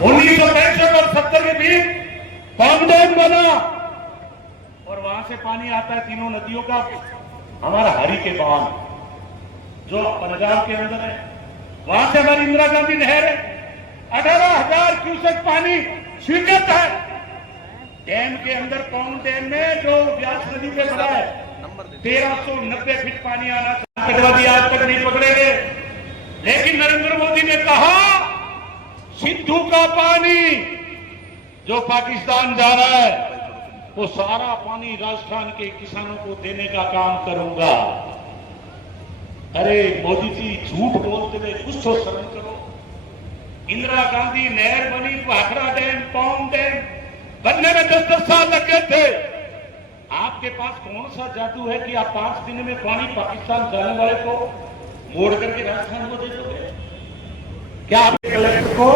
1965 और 70 के बीच पामडैम बना और वहां से पानी आता है तीनों नदियों का हमारा हरी के बांध जो पंजाब के अंदर है, वहां से हमारी इंदिरा गांधी नहर है। 18,000 क्यूसेक पानी स्वीकृत है डैम के अंदर। पौंग डैम में जो व्यास नदी पे बना है 1390 फीट पानी आना आतंकवादी आज तक नहीं पकड़े गए। लेकिन नरेंद्र मोदी ने कहा सिद्धू का पानी जो पाकिस्तान जा रहा है वो सारा पानी राजस्थान के किसानों को देने का काम करूंगा। अरे मोदी जी झूठ बोलते हुए कुछ तो शर्म करो। इंदिरा गांधी नहर बनी, भाखड़ा डैम, पौंग डैम बनने में 10-10 साल लग गए थे। आपके पास कौन सा जादू है कि आप 5 दिन में पानी पाकिस्तान जाने वाले को मोड़ करके राजस्थान को दे दोगे? क्या आप कलेक्टर को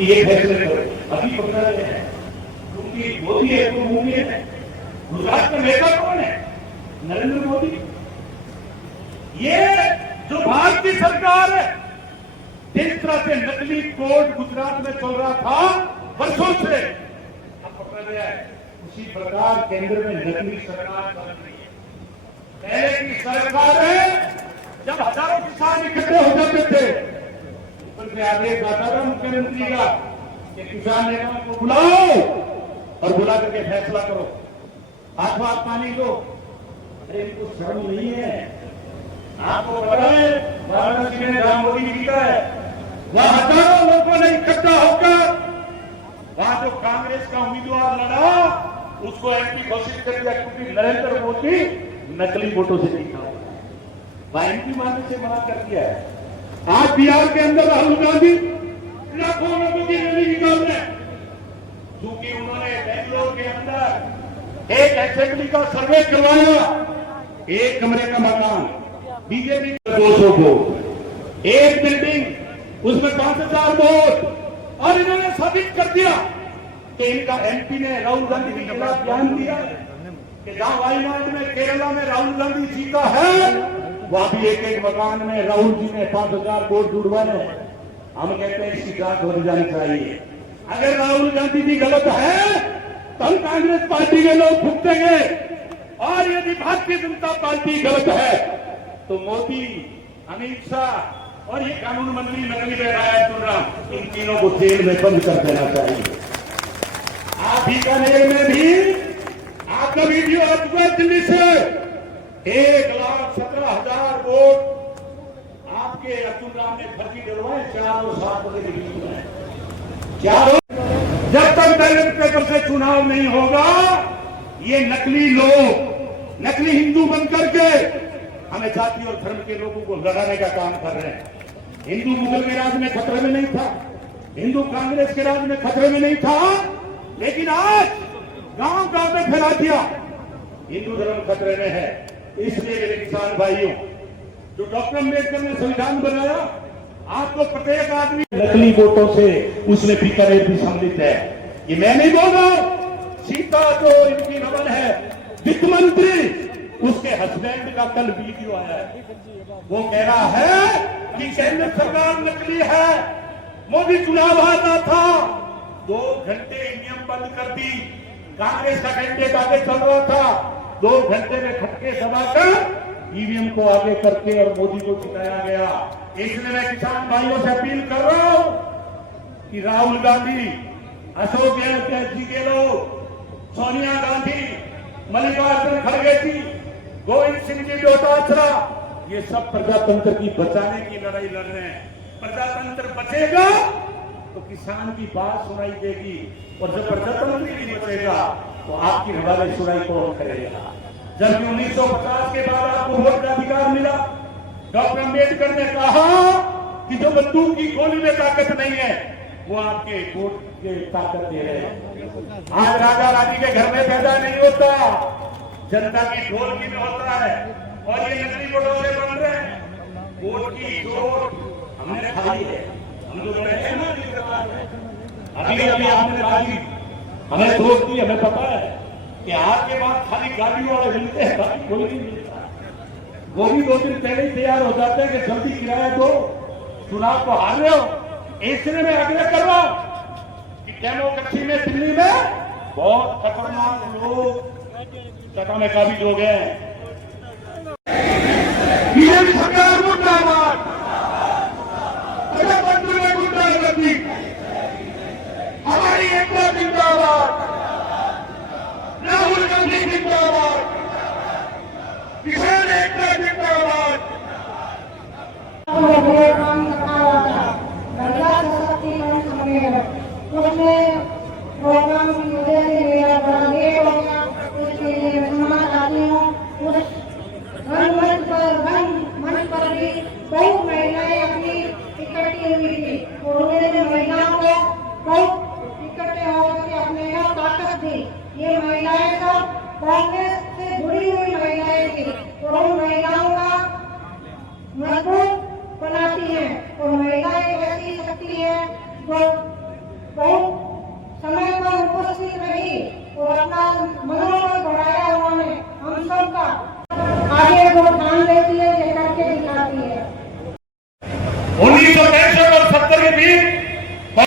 ये फैसले करो अभी पकड़ा गया है क्योंकि मोदी है तो मुमकिन है। गुजरात में नेता कौन है? नरेंद्र मोदी। ये जो भारतीय सरकार है जिस तरह से नकली कोर्ट गुजरात में चल रहा था वर्षों से, अब पकड़ा गया है। उसी प्रकार केंद्र में नकली सरकार चल रही है। पहले की सरकार है जब हजारों किसान इकट्ठे हो जाते थे, ऊपर से आदेश आता था मुख्यमंत्री का कि किसान नेताओं को बुलाओ और बुला करके फैसला करो, हाथों हाथ पानी दो। अरे इनको शर्म नहीं है? आपको पता है वाराणसी में जहां मोदी जीता है वहां हजारों लोगों ने इकट्ठा होकर वहां जो कांग्रेस का उम्मीदवार लड़ा उसको एमपी घोषित कर दिया क्योंकि नरेंद्र मोदी नकली वोटों से जीता है। वहां एमपी मानने से मना कर दिया है। आज बिहार के अंदर राहुल गांधी लाखों लोगों की रैली निकाल रहे हैं क्योंकि उन्होंने बेंगलोर के अंदर एक असेंबली का सर्वे करवाया। एक कमरे का मकान बीजेपी 200 वोट, एक बिल्डिंग उसमें 5,000 वोट और इन्होंने साबित कर दिया कि इनका एमपी ने राहुल गांधी के खिलाफ बयान दिया कि जहां वायनाड में केरला में राहुल गांधी जीता है वहां भी एक मकान में राहुल जी ने 5,000 वोट जुड़वाए। हम कहते हैं इसकी जांच हो जानी चाहिए। अगर राहुल गांधी जी गलत है तो हम कांग्रेस पार्टी के लोग भुगतेंगे और यदि भारतीय जनता पार्टी गलत है तो मोदी, अमित शाह और ये कानून मंत्री नकली नारायण तुर्राम इन तीनों को जेल में बंद कर देना चाहिए। आप बीकानेर में भी आपका वीडियो आ चुका है दिल्ली से 1,17,000 वोट आपके अर्जुन राम ने फर्जी डलवाए 4 और 7 बजे के बीच में। जब तक बैलेट पेपर से चुनाव नहीं होगा ये नकली लोग नकली हिंदू बन करके हमें जाति और धर्म के लोगों को लड़ाने का काम कर रहे हैं। हिंदू मुगल के राज में खतरे में नहीं था, हिंदू कांग्रेस के राज में खतरे में नहीं था, लेकिन आज गांव-गांव में फैला दिया हिंदू धर्म खतरे में है। इसलिए मेरे किसान भाइयों, जो डॉक्टर अम्बेडकर ने संविधान बनाया आपको प्रत्येक आदमी नकली वोटों से उसमें बीकानेर भी सम्मिलित है। ये मैं नहीं बोल रहा हूं, सीता जो इनकी रमन है वित्त मंत्री उसके हस्बैंड का कल वीडियो आया है। वो कह रहा है कि केंद्र सरकार नकली है। मोदी चुनाव आता था 2 घंटे ईवीएम बंद कर दी, कांग्रेस का कैंडिडेट आगे चल रहा था 2 घंटे में खटके दबाकर ईवीएम को आगे करके और मोदी को जिताया गया। इसलिए मैं किसान भाइयों से अपील कर रहा हूं कि राहुल गांधी, अशोक गहलोत जी के लोग, सोनिया गांधी, मल्लिकार्जुन खड़गे जी, गोविंद सिंह जी डोटासरा, ये सब प्रजातंत्र की बचाने की लड़ाई लड़ रहे हैं। प्रजातंत्र बचेगा तो किसान की बात सुनाई देगी और जब प्रजातंत्र नहीं बचेगा तो आपकी हमारे सुनाई कौन करेगा? जब 1950 के बाद आपको वोट का अधिकार मिला, डॉक्टर अम्बेडकर ने कहा कि जो बंदूक की गोली में ताकत नहीं है वो आपके वोट के ताकत दे रहे हैं। आज राजा रानी के घर में पैदा नहीं होता, जनता की ढोलकी में होता है और ये नकली वोटों से बन रहे हैं। वोट की चोट हमने खाई है, हम लोग अभी आपने गाली हमें सोच दी। हमें पता है कि आज के बाद खाली गाड़ी वाले मिलते हैं, बाकी कोई नहीं मिलता। वो भी 2 दिन पहले ही तैयार हो जाते हैं कि जल्दी किराया दो, चुनाव को हार रहे हो इसलिए मैं आग्रह कर रहा हूं कि डेमोक्रेसी में दिल्ली में बहुत खतरनाक लोग सत्ता में काबिज हो गए हैं। बीजेपी सरकार मुर्दाबाद, प्रधानमंत्री में गुंडागर्दी, हमारी एकता जिंदाबाद, राहुल गांधी जिंदाबाद, किसान एकता जिंदाबाद। महिला सशक्तिकरण सम्मेलन उसमें प्रोग्राम की वजह से मेरा बड़ा लेट हो गया, इसके लिए मैं क्षमा चाहती हूँ। उस मंच पर भी बहुत महिलाएं अपनी इकट्ठी हुई थी और उन्होंने महिलाओं को बहुत इकट्ठे होकर के अपने यहाँ ताकत दी। ये महिलाएं सब कांग्रेस से जुड़ी हुई महिलाएं थी और उन महिलाओं का मजबूत बनाती है और महिला एक ऐसी शक्ति है जो बहुत समय पर उपस्थित रही और अपना